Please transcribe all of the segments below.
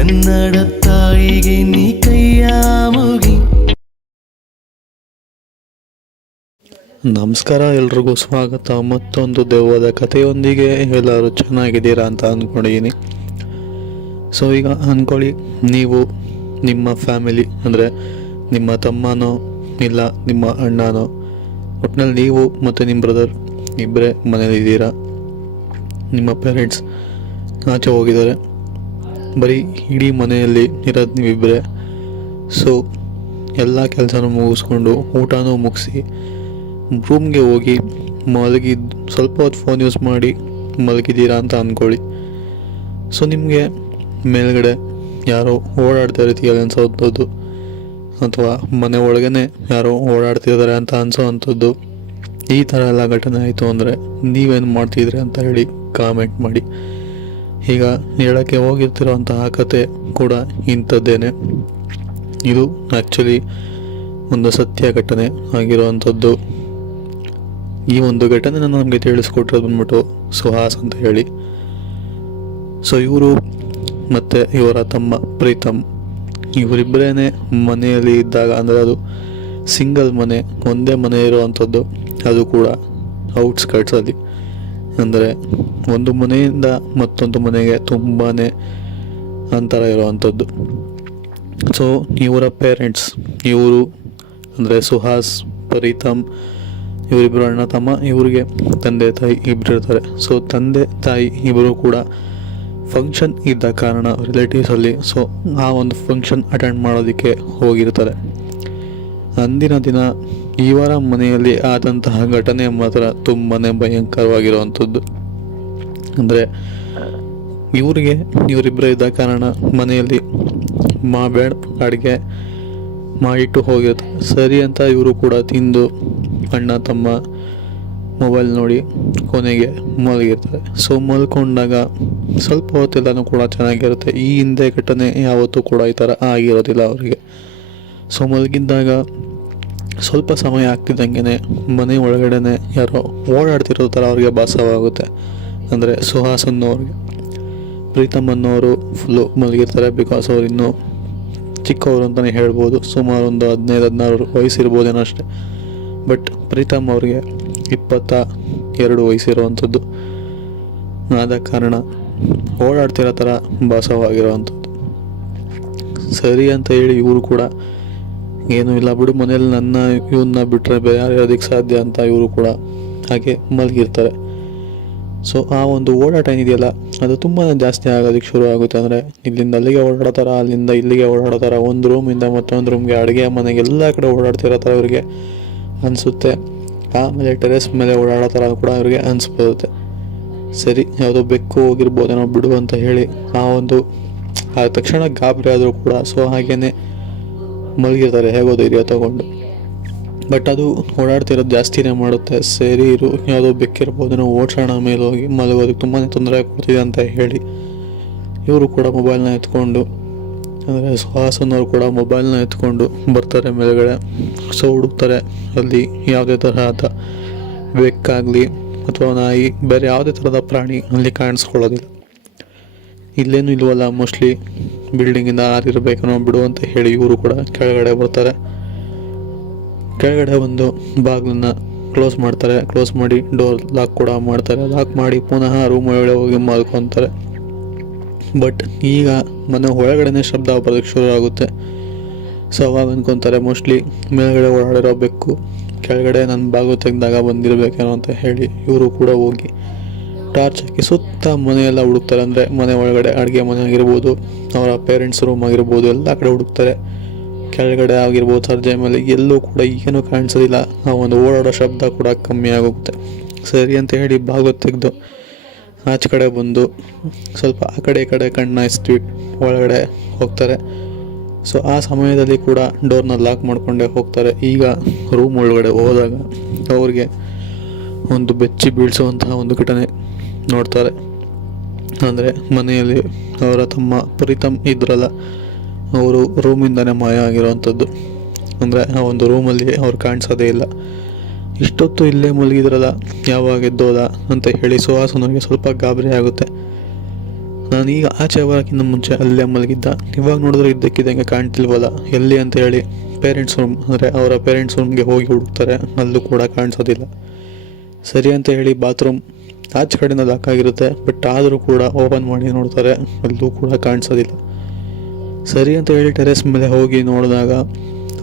ಕನ್ನಡ ತಾಯಿಗೆ ನೀ ಕೈಯ ಮುಗಿ. ನಮಸ್ಕಾರ, ಎಲ್ರಿಗೂ ಸ್ವಾಗತ ಮತ್ತೊಂದು ದೆವ್ವದ ಕಥೆಯೊಂದಿಗೆ. ಎಲ್ಲರೂ ಚೆನ್ನಾಗಿದ್ದೀರಾ ಅಂತ ಅಂದ್ಕೊಂಡಿದ್ದೀನಿ. ಸೊ ಈಗ ಅಂದ್ಕೊಳ್ಳಿ, ನೀವು ನಿಮ್ಮ ಫ್ಯಾಮಿಲಿ ಅಂದರೆ ನಿಮ್ಮ ತಮ್ಮನೋ ಇಲ್ಲ ನಿಮ್ಮ ಅಣ್ಣನೋ, ಒಟ್ಟಿನಲ್ಲಿ ನೀವು ಮತ್ತು ನಿಮ್ಮ ಬ್ರದರ್ ಇಬ್ಬರೇ ಮನೇಲಿದ್ದೀರಾ. ನಿಮ್ಮ ಪೇರೆಂಟ್ಸ್ ಆಚೆ ಹೋಗಿದ್ದಾರೆ, ಬರೀ ಇಡೀ ಮನೆಯಲ್ಲಿ ಇರೋದು ನೀವಿಬ್ಬರೇ. ಸೊ ಎಲ್ಲ ಕೆಲಸನೂ ಮುಗಿಸ್ಕೊಂಡು ಊಟನೂ ಮುಗಿಸಿ ರೂಮ್ಗೆ ಹೋಗಿ ಮಲಗಿದ್ದು ಸ್ವಲ್ಪ ಹೊತ್ತು ಫೋನ್ ಯೂಸ್ ಮಾಡಿ ಮಲಗಿದ್ದೀರಾ ಅಂತ ಅಂದ್ಕೊಳ್ಳಿ. ಸೊ ನಿಮಗೆ ಮೇಲ್ಗಡೆ ಯಾರೋ ಓಡಾಡ್ತಾ ಇರ್ತೀಯಲ್ಲ ಅನ್ಸೋವಂಥದ್ದು, ಅಥವಾ ಮನೆ ಒಳಗೇ ಯಾರೋ ಓಡಾಡ್ತಿದ್ದಾರೆ ಅಂತ ಅನಿಸೋ ಈ ಥರ ಎಲ್ಲ ಘಟನೆ ಆಯಿತು ಅಂದರೆ ನೀವೇನು ಮಾಡ್ತಿದ್ರಿ ಅಂತ ಹೇಳಿ ಕಾಮೆಂಟ್ ಮಾಡಿ. ಈಗ ಹೇಳೋಕ್ಕೆ ಹೋಗಿರ್ತಿರೋಂತಹ ಕತೆ ಕೂಡ ಇಂಥದ್ದೇನೆ. ಇದು ಆ್ಯಕ್ಚುಲಿ ಒಂದು ಸತ್ಯ ಘಟನೆ ಆಗಿರೋವಂಥದ್ದು. ಈ ಒಂದು ಘಟನೆನ ನಮಗೆ ತಿಳಿಸ್ಕೊಟ್ಟಿರೋದು ಬಂದ್ಬಿಟ್ಟು ಸುಹಾಸ್ ಅಂತ ಹೇಳಿ. ಸೊ ಇವರು ಮತ್ತು ಇವರ ತಮ್ಮ ಪ್ರೀತಮ್, ಇವರಿಬ್ಬರೇ ಮನೆಯಲ್ಲಿ ಇದ್ದಾಗ, ಅಂದರೆ ಅದು ಸಿಂಗಲ್ ಮನೆ, ಒಂದೇ ಮನೆ ಇರುವಂಥದ್ದು, ಅದು ಕೂಡ ಔಟ್ಸ್ಕರ್ಟ್ಸಲ್ಲಿ. ಅಂದರೆ ಒಂದು ಮನೆಯಿಂದ ಮತ್ತೊಂದು ಮನೆಗೆ ತುಂಬಾ ಅಂತರ ಇರುವಂಥದ್ದು. ಸೊ ಇವರ ಪೇರೆಂಟ್ಸ್, ಇವರು ಅಂದರೆ ಸುಹಾಸ್, ಪ್ರೀತಮ್, ಇವರಿಬ್ಬರು ಅಣ್ಣ ತಮ್ಮ, ಇವರಿಗೆ ತಂದೆ ತಾಯಿ ಇಬ್ಬರು ಇರ್ತಾರೆ. ಸೊ ತಂದೆ ತಾಯಿ ಇಬ್ಬರು ಕೂಡ ಫಂಕ್ಷನ್ ಇದ್ದ ಕಾರಣ ರಿಲೇಟಿವ್ಸಲ್ಲಿ, ಸೊ ಆ ಒಂದು ಫಂಕ್ಷನ್ ಅಟೆಂಡ್ ಮಾಡೋದಕ್ಕೆ ಹೋಗಿರ್ತಾರೆ. ಅಂದಿನ ದಿನ ಇವರ ಮನೆಯಲ್ಲಿ ಆದಂತಹ ಘಟನೆ ಮಾತ್ರ ತುಂಬಾ ಭಯಂಕರವಾಗಿರುವಂಥದ್ದು. ಅಂದರೆ ಇವರಿಬ್ಬರೇ ಇದ್ದ ಕಾರಣ ಮನೆಯಲ್ಲಿ ಬೇಡ ಅಡುಗೆ ಮಾಡಿಟ್ಟು ಹೋಗಿರ್ತಾರೆ. ಸರಿ ಅಂತ ಇವರು ಕೂಡ ತಿಂದು ಅಣ್ಣ ತಮ್ಮ ಮೊಬೈಲ್ ನೋಡಿ ಕೊನೆಗೆ ಮಲಗಿರ್ತಾರೆ. ಸೊ ಮಲ್ಕೊಂಡಾಗ ಸ್ವಲ್ಪ ಹೊತ್ತೆಲ್ಲನೂ ಕೂಡ ಚೆನ್ನಾಗಿರುತ್ತೆ. ಈ ಹಿಂದೆ ಘಟನೆ ಯಾವತ್ತೂ ಕೂಡ ಈ ಥರ ಆಗಿರೋದಿಲ್ಲ ಅವರಿಗೆ. ಸೊ ಮಲಗಿದ್ದಾಗ ಸ್ವಲ್ಪ ಸಮಯ ಆಗ್ತಿದ್ದಂಗೆ ಮನೆ ಒಳಗಡೆ ಯಾರೋ ಓಡಾಡ್ತಿರೋ ಥರ ಅವ್ರಿಗೆ ಭಾಸವಾಗುತ್ತೆ. ಅಂದರೆ ಸುಹಾಸ್ ಅನ್ನೋರಿಗೆ. ಪ್ರೀತಮ್ ಅನ್ನೋರು ಫುಲ್ಲು ಮಲಗಿರ್ತಾರೆ, ಬಿಕಾಸ್ ಅವ್ರು ಇನ್ನೂ ಚಿಕ್ಕವರು ಅಂತಲೇ ಹೇಳ್ಬೋದು. ಸುಮಾರು ಒಂದು 15-16 ವಯಸ್ಸಿರ್ಬೋದೇನೋ ಅಷ್ಟೇ. ಬಟ್ ಪ್ರೀತಮ್ ಅವ್ರಿಗೆ 22 ವಯಸ್ಸಿರುವಂಥದ್ದು ಆದ ಕಾರಣ ಓಡಾಡ್ತಿರೋ ಥರ ಭಾಸವಾಗಿರೋವಂಥದ್ದು. ಸರಿ ಅಂತ ಹೇಳಿ ಇವರು ಕೂಡ ಏನೂ ಇಲ್ಲ ಬಿಡು, ಮನೇಲಿ ಇವನ್ನ ಬಿಟ್ಟರೆ ಬೇರೆ ಯಾರು ಇರೋದಕ್ಕೆ ಸಾಧ್ಯ ಅಂತ ಇವರು ಕೂಡ ಹಾಗೆ ಮಲಗಿರ್ತಾರೆ. ಸೊ ಆ ಒಂದು ಓಡಾಟ ಏನಿದೆಯಲ್ಲ, ಅದು ತುಂಬಾ ಜಾಸ್ತಿ ಆಗೋದಕ್ಕೆ ಶುರು ಆಗುತ್ತೆ. ಅಂದರೆ ಇಲ್ಲಿಂದ ಅಲ್ಲಿಗೆ ಓಡಾಡ್ತಾರ, ಅಲ್ಲಿಂದ ಇಲ್ಲಿಗೆ ಓಡಾಡ್ತಾರ, ಒಂದು ರೂಮಿಂದ ಮತ್ತೊಂದು ರೂಮ್ಗೆ, ಅಡುಗೆ ಮನೆಗೆ ಎಲ್ಲ ಕಡೆ ಓಡಾಡ್ತಿರೋ ಥರ ಇವ್ರಿಗೆ ಅನಿಸುತ್ತೆ. ಆಮೇಲೆ ಟೆರೆಸ್ ಮೇಲೆ ಓಡಾಡೋ ಥರ ಕೂಡ ಇವ್ರಿಗೆ ಅನಿಸ್ಬೋದುತ್ತೆ. ಸರಿ, ಯಾವುದೋ ಬೆಕ್ಕು ಹೋಗಿರ್ಬೋದೇನೋ ಬಿಡು ಅಂತ ಹೇಳಿ ಆ ತಕ್ಷಣ ಗಾಬರಿ ಆದರೂ ಕೂಡ ಸೊ ಹಾಗೇ ಮಲಗಿರ್ತಾರೆ, ಹೇಗೋ ಧೈರ್ಯ ತಗೊಂಡು. ಬಟ್ ಅದು ಓಡಾಡ್ತಿರೋದು ಜಾಸ್ತಿನೇ ಮಾಡುತ್ತೆ. ಸರಿ ಇರು, ಯಾವುದೋ ಬೆಕ್ಕಿರ್ಬೋದೇನೋ, ಓಡ್ಸೋಣ ಮೇಲೆ ಹೋಗಿ ಮಲಗೋದಕ್ಕೆ ತುಂಬಾ ತೊಂದರೆ ಕೊಡ್ತಿದೆ ಅಂತ ಹೇಳಿ ಇವರು ಕೂಡ ಮೊಬೈಲ್ನ ಎತ್ಕೊಂಡು, ಅಂದರೆ ಸುಹಾಸನವ್ರು ಕೂಡ ಮೊಬೈಲ್ನ ಎತ್ಕೊಂಡು ಬರ್ತಾರೆ ಮೇಲ್ಗಡೆ. ಸೊ ಹುಡುಕ್ತಾರೆ, ಅಲ್ಲಿ ಯಾವುದೇ ತರಹದ ಬೆಕ್ಕಾಗಲಿ ಅಥವಾ ನಾಯಿ, ಬೇರೆ ಯಾವುದೇ ಥರದ ಪ್ರಾಣಿ ಅಲ್ಲಿ ಕಾಣಿಸ್ಕೊಳ್ಳೋದಿಲ್ಲ. ಇಲ್ಲೇನು ಇಲ್ವಲ್ಲ, ಮೋಸ್ಟ್ಲಿ ಬಿಲ್ಡಿಂಗಿಂದ ಹಾರಿರ್ಬೇಕನ್ನೋ ಬಿಡು ಅಂತ ಹೇಳಿ ಇವರು ಕೂಡ ಕೆಳಗಡೆ ಬರ್ತಾರೆ. ಕೆಳಗಡೆ ಒಂದು ಬಾಗಿಲನ್ನ ಕ್ಲೋಸ್ ಮಾಡ್ತಾರೆ. ಕ್ಲೋಸ್ ಮಾಡಿ ಡೋರ್ ಲಾಕ್ ಕೂಡ ಮಾಡ್ತಾರೆ. ಲಾಕ್ ಮಾಡಿ ಪುನಃ ರೂಮ್ ಒಳಗಡೆ ಹೋಗಿ ಮಲ್ಕೊತಾರೆ. ಬಟ್ ಈಗ ಮನೆ ಒಳಗಡೆ ಶಬ್ದ ಬರೋದಕ್ಕೆ ಶುರು ಆಗುತ್ತೆ. ಸೊ ಅವಾಗ ಅಂದ್ಕೊತಾರೆ ಮೋಸ್ಟ್ಲಿ ಮೇಲ್ಗಡೆ ಓಡಾಡಿರೋ ಬೆಕ್ಕು ಕೆಳಗಡೆ ನನ್ನ ಬಾಗಿಲು ತೆಗೆದಾಗ ಬಂದಿರಬೇಕೇನೋ ಅಂತ ಹೇಳಿ ಇವರು ಕೂಡ ಹೋಗಿ ಟಾರ್ಚ್ ಹಾಕಿ ಸುತ್ತ ಮನೆಯೆಲ್ಲ ಹುಡುಕ್ತಾರೆ. ಅಂದರೆ ಮನೆ ಒಳಗಡೆ ಅಡುಗೆ ಮನೆ ಆಗಿರ್ಬೋದು, ಅವರ ಪೇರೆಂಟ್ಸ್ ರೂಮ್ ಆಗಿರ್ಬೋದು, ಎಲ್ಲ ಕಡೆ ಹುಡುಕ್ತಾರೆ. ಕೆಳಗಡೆ ಆಗಿರ್ಬೋದು, ಸರ್ಜೆ ಮೇಲೆ, ಎಲ್ಲೂ ಕೂಡ ಏನೂ ಕಾಣಿಸೋದಿಲ್ಲ. ಆ ಒಂದು ಓಡಾಡೋ ಶಬ್ದ ಕೂಡ ಕಮ್ಮಿ ಆಗೋಗುತ್ತೆ. ಸರಿ ಅಂತ ಹೇಳಿ ಬಾಗಿಲು ತೆಗೆದು ಆಚೆ ಕಡೆ ಬಂದು ಸ್ವಲ್ಪ ಆ ಕಡೆ ಈ ಕಡೆ ಕಣ್ಣಾಯಿಸ್ತೀವಿ, ಒಳಗಡೆ ಹೋಗ್ತಾರೆ. ಸೊ ಆ ಸಮಯದಲ್ಲಿ ಕೂಡ ಡೋರ್ನ ಲಾಕ್ ಮಾಡಿಕೊಂಡೇ ಹೋಗ್ತಾರೆ. ಈಗ ರೂಮ್ ಒಳಗಡೆ ಹೋದಾಗ ಅವ್ರಿಗೆ ಒಂದು ಬೆಚ್ಚಿ ಬೀಳಿಸುವಂತಹ ಒಂದು ಘಟನೆ ನೋಡ್ತಾರೆ. ಅಂದರೆ ಮನೆಯಲ್ಲಿ ಅವರ ತಮ್ಮ ಪ್ರೀತಮ್ ಇದ್ರಲ್ಲ, ಅವರು ರೂಮಿಂದನೇ ಮಾಯ ಆಗಿರೋವಂಥದ್ದು. ಅಂದರೆ ಆ ಒಂದು ರೂಮಲ್ಲಿ ಅವ್ರು ಕಾಣಿಸೋದೇ ಇಲ್ಲ. ಇಷ್ಟೊತ್ತು ಇಲ್ಲೇ ಮಲಗಿದ್ರಲ್ಲ, ಯಾವಾಗ ಎದ್ದೋದ ಅಂತ ಹೇಳಿ ಸುಹಾಸನಿಗೆ ಸ್ವಲ್ಪ ಗಾಬರಿ ಆಗುತ್ತೆ. ನಾನೀಗ ಆಚೆ ಬರೋಕ್ಕಿಂತ ಮುಂಚೆ ಅಲ್ಲೇ ಮಲಗಿದ್ದ. ಇವಾಗ ನೋಡಿದ್ರೆ ಇದ್ದಕ್ಕಿದ್ದಂಗೆ ಕಾಣ್ತಿಲ್ವಲ್ಲ ಎಲ್ಲಿ ಅಂತ ಹೇಳಿ ಪೇರೆಂಟ್ಸ್ ರೂಮ್ ಅಂದರೆ ಅವರ ಪೇರೆಂಟ್ಸ್ ರೂಮ್ಗೆ ಹೋಗಿ ಹುಡುಕ್ತಾರೆ, ಅಲ್ಲೂ ಕೂಡ ಕಾಣಿಸೋದಿಲ್ಲ. ಸರಿ ಅಂತ ಹೇಳಿ ಬಾತ್ರೂಮ್ ಆಚೆ ಕಡೆಯಿಂದ ಲಾಕ್ ಆಗಿರುತ್ತೆ, ಬಟ್ ಆದರೂ ಕೂಡ ಓಪನ್ ಮಾಡಿ ನೋಡ್ತಾರೆ, ಅಲ್ಲೂ ಕೂಡ ಕಾಣಿಸೋದಿಲ್ಲ. ಸರಿ ಅಂತ ಹೇಳಿ ಟೆರೆಸ್ ಮೇಲೆ ಹೋಗಿ ನೋಡಿದಾಗ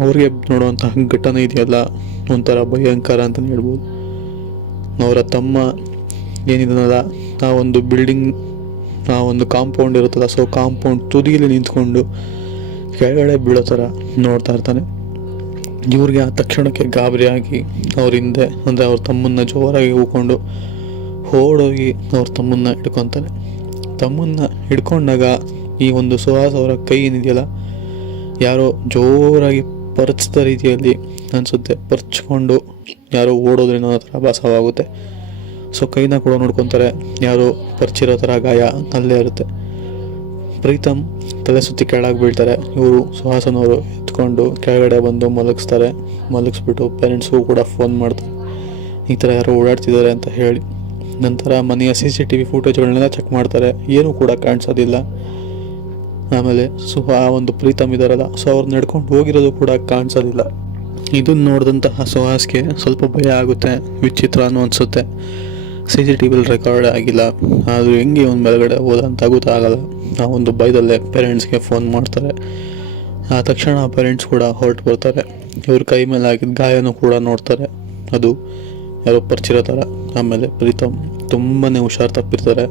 ಅವ್ರಿಗೆ ನೋಡುವಂತಹ ಘಟನೆ ಇದೆಯಲ್ಲ, ಒಂಥರ ಭಯಂಕರ ಅಂತಲೇ ಹೇಳ್ಬೋದು. ಅವರ ತಮ್ಮ ಏನಿದನಲ್ಲ, ಆ ಒಂದು ಬಿಲ್ಡಿಂಗ್, ಆ ಒಂದು ಕಾಂಪೌಂಡ್ ಇರುತ್ತಲ್ಲ, ಸೊ ಕಾಂಪೌಂಡ್ ತುದಿಯಲ್ಲಿ ನಿಂತ್ಕೊಂಡು ಕೆಳಗಡೆ ಬೀಳೋ ಥರ ನೋಡ್ತಾ ಇರ್ತಾನೆ. ಇವ್ರಿಗೆ ಆ ತಕ್ಷಣಕ್ಕೆ ಗಾಬರಿಯಾಗಿ ಅವ್ರ ಹಿಂದೆ ಅಂದರೆ ಅವ್ರ ತಮ್ಮನ್ನ ಜೋರಾಗಿ ಹೂಕೊಂಡು ಓಡೋಗಿ ಅವ್ರ ತಮ್ಮನ್ನ ಹಿಡ್ಕೊತಾನೆ. ತಮ್ಮನ್ನ ಹಿಡ್ಕೊಂಡಾಗ ಈ ಒಂದು ಸುಹಾಸ್ ಅವರ ಕೈ ಏನಿದೆಯಲ್ಲ, ಯಾರೋ ಜೋರಾಗಿ ಪರ್ಚ್ದ ರೀತಿಯಲ್ಲಿ ಅನಿಸುತ್ತೆ, ಪರ್ಚ್ಕೊಂಡು ಯಾರೋ ಓಡೋದ್ರಿಂದ ಆ ಥರ ಭಾಸವಾಗುತ್ತೆ. ಸೊ ಕೈನ ಕೂಡ ನೋಡ್ಕೊತಾರೆ, ಯಾರೋ ಪರ್ಚಿರೋ ಥರ ಗಾಯ ಅಲ್ಲೇ ಇರುತ್ತೆ. ಪ್ರೀತಮ್ ತಲೆ ಸುತ್ತಿ ಕೆಳಗೆ ಬೀಳ್ತಾರೆ. ಇವರು ಸುಹಾಸನವರು ಎತ್ಕೊಂಡು ಕೆಳಗಡೆ ಬಂದು ಮಲಗಿಸ್ಬಿಟ್ಟು ಪೇರೆಂಟ್ಸ್ಗೂ ಕೂಡ ಫೋನ್ ಮಾಡ್ತಾರೆ, ಈ ಥರ ಯಾರೋ ಓಡಾಡ್ತಿದ್ದಾರೆ ಅಂತ ಹೇಳಿ. ನಂತರ ಮನೆಯ CCTV ಫುಟೇಜ್ಗಳನ್ನೆಲ್ಲ ಚೆಕ್ ಮಾಡ್ತಾರೆ, ಏನೂ ಕೂಡ ಕಾಣಿಸೋದಿಲ್ಲ. ಆಮೇಲೆ ಆ ಒಂದು ಪ್ರೀತಮ್ ಇದ್ದಾರಲ್ಲ, ಸೊ ಅವ್ರು ನಡ್ಕೊಂಡು ಹೋಗಿರೋದು ಕೂಡ ಕಾಣಿಸೋದಿಲ್ಲ. ಇದನ್ನು ನೋಡಿದಂತಹ ಸುಹಾಸ್ಗೆ ಸ್ವಲ್ಪ ಭಯ ಆಗುತ್ತೆ, ವಿಚಿತ್ರ ಅನ್ನೋ ಅನಿಸುತ್ತೆ. CCTVಲಿ ರೆಕಾರ್ಡ್ ಆಗಿಲ್ಲ, ಆದರೂ ಹೆಂಗೆ ಒಂದು ಮೇಲ್ಗಡೆ ಹೋದ ಅಂತ ಗೊತ್ತಾಗಲ್ಲ. ಆ ಒಂದು ಭಯದಲ್ಲೇ ಪೇರೆಂಟ್ಸ್ಗೆ ಫೋನ್ ಮಾಡ್ತಾರೆ. ಆ ತಕ್ಷಣ ಪೇರೆಂಟ್ಸ್ ಕೂಡ ಹೊರಟು ಬರ್ತಾರೆ. ಇವ್ರ ಕೈ ಮೇಲೆ ಆಗಿದ್ದ ಗಾಯನೂ ಕೂಡ ನೋಡ್ತಾರೆ, ಅದು ಯಾರೋ ಪರ್ಚಿರೋ ಥರ. ಆಮೇಲೆ ಪ್ರೀತಮ್ ತುಂಬಾ ಹುಷಾರು ತಪ್ಪಿರ್ತಾರೆ,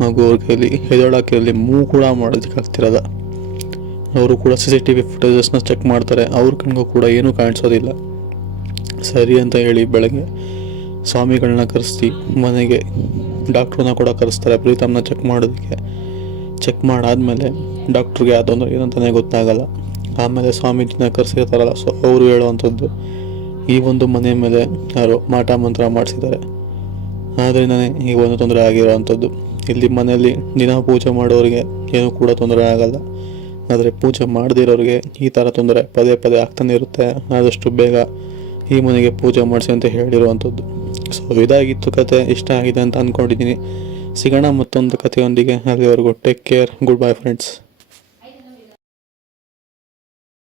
ಹಾಗೂ ಅವ್ರ ಕೈಲಿ ಎದೊಳಕ್ಕೆ ಮೂವ್ ಕೂಡ ಮಾಡೋದಕ್ಕಾಗ್ತಿರೋದ. ಅವರು ಕೂಡ CCTV ಫುಟೇಜಸ್ನ ಚೆಕ್ ಮಾಡ್ತಾರೆ, ಅವ್ರ ಕಣ್ಗೂ ಕೂಡ ಏನೂ ಕಾಣಿಸೋದಿಲ್ಲ. ಸರಿ ಅಂತ ಹೇಳಿ ಬೆಳಗ್ಗೆ ಸ್ವಾಮಿಗಳನ್ನ ಕರೆಸಿ ಮನೆಗೆ ಡಾಕ್ಟ್ರನ್ನ ಕೂಡ ಕರೆಸ್ತಾರೆ ಪ್ರೀತಮ್ನ ಚೆಕ್ ಮಾಡೋದಕ್ಕೆ. ಚೆಕ್ ಮಾಡಾದ್ಮೇಲೆ ಡಾಕ್ಟ್ರಿಗೆ ಆ ತೊಂದರೆ ಏನಂತಲೇ ಗೊತ್ತಾಗಲ್ಲ. ಆಮೇಲೆ ಸ್ವಾಮೀಜಿನ ಕರೆಸಿರ್ತಾರಲ್ಲ, ಸೊ ಅವರು ಹೇಳೋವಂಥದ್ದು, ಈ ಒಂದು ಮನೆ ಮೇಲೆ ಯಾರೋ ಮಾಟ ಮಂತ್ರ ಮಾಡಿಸಿದ್ದಾರೆ, ಆದ್ದರಿಂದನೇ ಈ ಒಂದು ತೊಂದರೆ ಆಗಿರೋವಂಥದ್ದು. ಇಲ್ಲಿ ಮನೆಯಲ್ಲಿ ದಿನ ಪೂಜೆ ಮಾಡೋರಿಗೆ ಏನೂ ಕೂಡ ತೊಂದರೆ ಆಗಲ್ಲ, ಆದರೆ ಪೂಜೆ ಮಾಡದಿರೋರಿಗೆ ಈ ಥರ ತೊಂದರೆ ಪದೇ ಪದೇ ಆಗ್ತಾನೆ ಇರುತ್ತೆ. ಆದಷ್ಟು ಬೇಗ ಈ ಮನೆಗೆ ಪೂಜೆ ಮಾಡಿಸಿ ಅಂತ ಹೇಳಿರುವಂಥದ್ದು. ಸೊ ಇದಾಗಿತ್ತು ಕತೆ. ಇಷ್ಟ ಆಗಿದೆ ಅಂತ ಅಂದ್ಕೊಂಡಿದ್ದೀನಿ. ಸಿಗೋಣ ಮತ್ತೊಂದು ಕಥೆಯೊಂದಿಗೆ. ಅಲ್ಲಿವರೆಗೂ take care. Good bye friends.